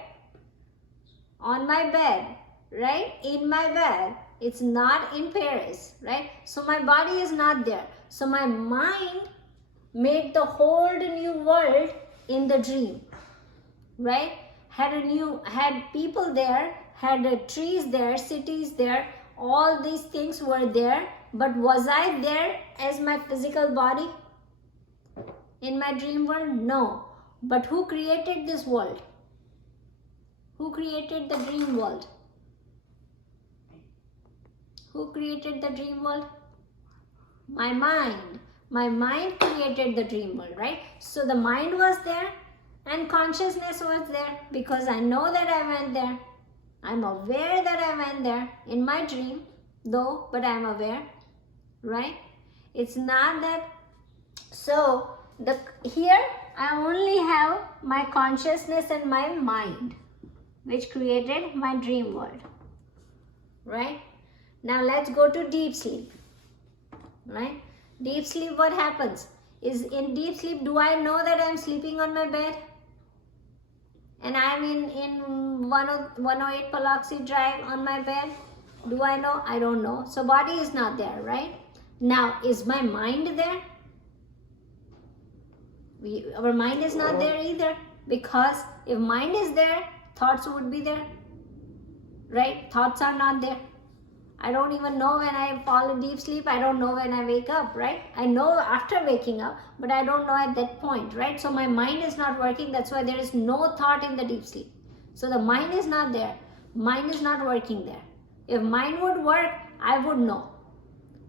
On my bed, right? In my bed. It's not in Paris, right? So my body is not there. So my mind made the whole new world in the dream, right? Had people there, had trees there, cities there, all these things were there. But was I there as my physical body? In my dream world? No. But who created this world? Who created the dream world? Who created the dream world? My mind. My mind created the dream world, right? So the mind was there and consciousness was there because I know that I went there. I'm aware that I went there in my dream, though, but I'm aware, right? It's not that. So here I only have my consciousness and my mind, which created my dream world, right? Now let's go to deep sleep, right? Deep sleep, what happens is in deep sleep, do I know that I'm sleeping on my bed? And I'm in 108 Palaxi Drive on my bed? Do I know? I don't know. So body is not there, right? Now, is my mind there? Our mind is not there either, because if mind is there, thoughts would be there, right? Thoughts are not there. I don't even know when I fall in deep sleep. I don't know when I wake up, right? I know after waking up, but I don't know at that point, right? So my mind is not working. That's why there is no thought in the deep sleep. So the mind is not there. Mind is not working there. If mind would work, I would know.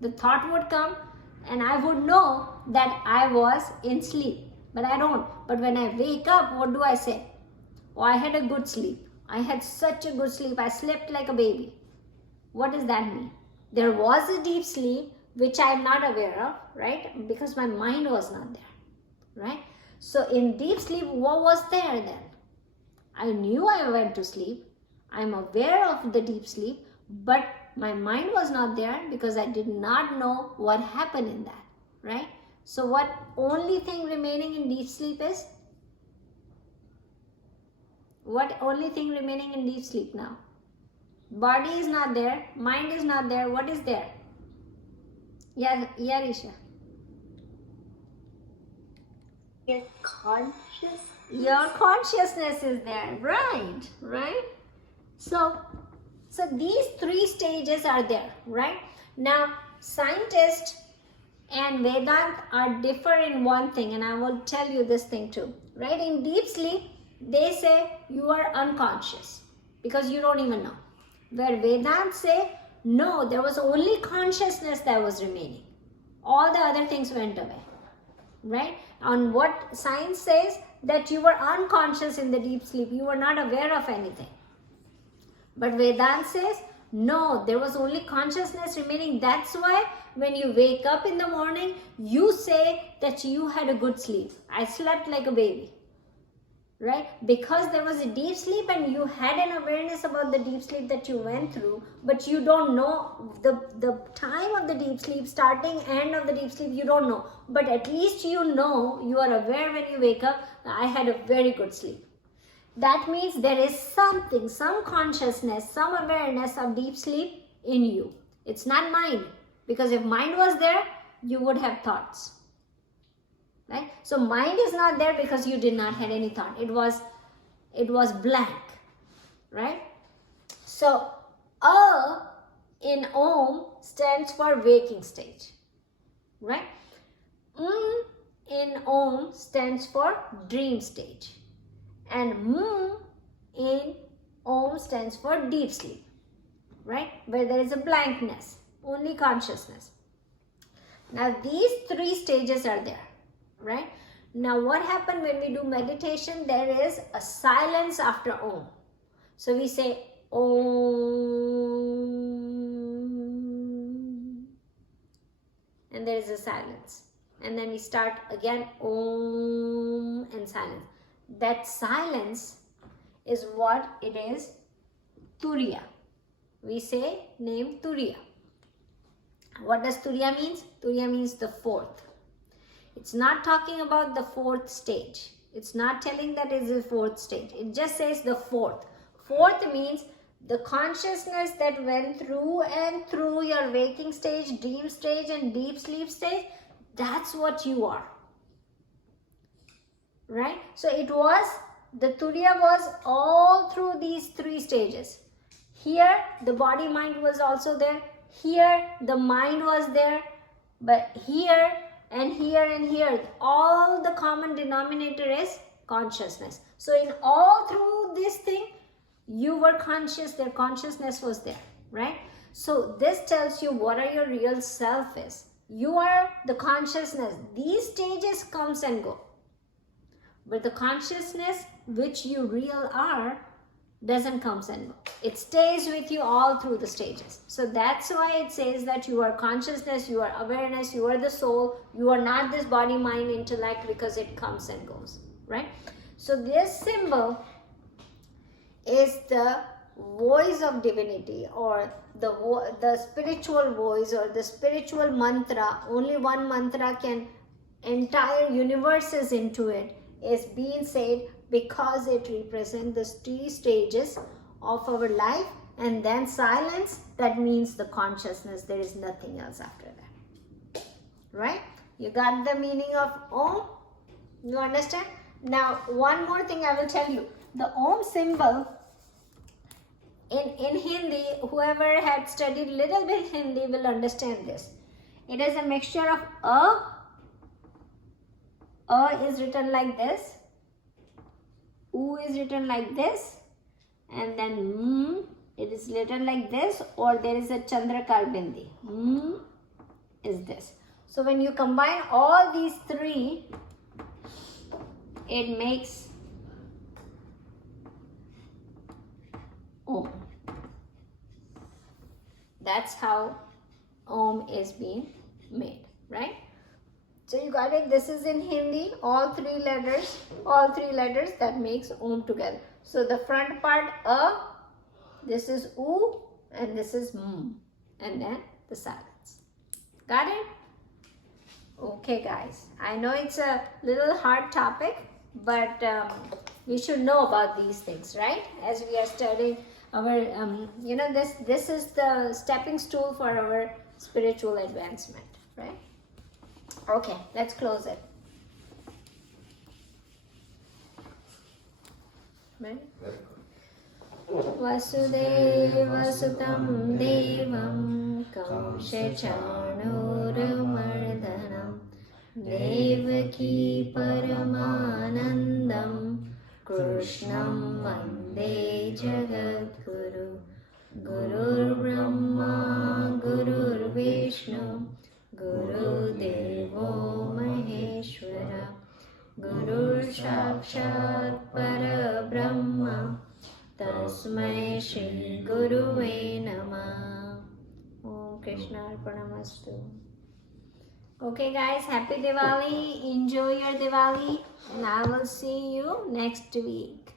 The thought would come and I would know that I was in sleep. But I don't. But when I wake up, what do I say? Oh, I had a good sleep. I had such a good sleep. I slept like a baby. What does that mean? There was a deep sleep which I am not aware of, right? Because my mind was not there, right? So in deep sleep, what was there then? I knew I went to sleep. I am aware of the deep sleep, but my mind was not there because I did not know what happened in that, right? So what only thing remaining in deep sleep is? What only thing remaining in deep sleep now? Body is not there, mind is not there. What is there? Yeah, Risha. Your conscious. Your consciousness is there, right? So these three stages are there, right? Now, scientists and Vedanta are differ in one thing, and I will tell you this thing too, right? In deep sleep, they say you are unconscious because you don't even know. Where Vedanta say, no, there was only consciousness that was remaining. All the other things went away. right? On what science says that you were unconscious in the deep sleep, you were not aware of anything. But Vedanta says, no, there was only consciousness remaining. That's why when you wake up in the morning, you say that you had a good sleep. I slept like a baby. Right? Because there was a deep sleep and you had an awareness about the deep sleep that you went through, but you don't know the time of the deep sleep, starting, end of the deep sleep, you don't know. But at least you know, you are aware when you wake up, I had a very good sleep. That means there is something, some consciousness, some awareness of deep sleep in you. It's not mind. Because if mind was there, you would have thoughts. Right? So mind is not there because you did not have any thought. It was blank. Right? So A in Om stands for waking stage. Right? In Om stands for dream stage. And in Om stands for deep sleep. Right? Where there is a blankness. Only consciousness. Now these three stages are there. Right? Now what happened when we do meditation? There is a silence after Om. So we say Om, and there is a silence. And then we start again Om and silence. That silence is what it is, Turiya. We say name Turiya. What does Turiya means? Turiya means the fourth. It's not talking about the fourth stage. It's not telling that it is the fourth stage. It just says the fourth. Fourth means the consciousness that went through and through your waking stage, dream stage, and deep sleep stage. That's what you are. Right? So it was, the Turiya was all through these three stages. Here, the body mind was also there. Here, the mind was there. But here, and here and here, all the common denominator is consciousness. So in all through this thing, you were conscious, their consciousness was there, right? So this tells you what are your real self is. You are the consciousness. These stages comes and go. But the consciousness which you real are doesn't come and go. It stays with you all through the stages. So that's why it says that you are consciousness, you are awareness, you are the soul. You are not this body, mind, intellect, because it comes and goes, right? So this symbol is the voice of divinity, or the spiritual voice, or the spiritual mantra. Only one mantra can, entire universe is into it, is being said, because it represents the three stages of our life. And then silence, that means the consciousness. There is nothing else after that. Right? You got the meaning of Om? You understand? Now, one more thing I will tell you. The Om symbol, in Hindi, whoever had studied little bit Hindi will understand this. It is a mixture of A. A is written like this. U is written like this, and then it is written like this, or there is a Chandrakar Bindi. Is this. So when you combine all these three, it makes Om. That's how Om is being made, right? So you got it. This is in Hindi. All three letters that makes Om together. So the front part A, this is U, and this is M, and then the silence. Got it? Okay, guys. I know it's a little hard topic, but we should know about these things, right? As we are studying our, this is the stepping stool for our spiritual advancement, right? Okay, let's close it. Right? Vasudeva Sutam Devam Kamshachanurmardhanam Devaki Paramanandam Krishnam Vande Jagadguru Gurur Brahma Gurur Vishnu Guru Devo Maheshwara Guruve Namah. Om Krishna Arpanamastu. Okay guys, happy Diwali. Enjoy your Diwali and I will see you next week.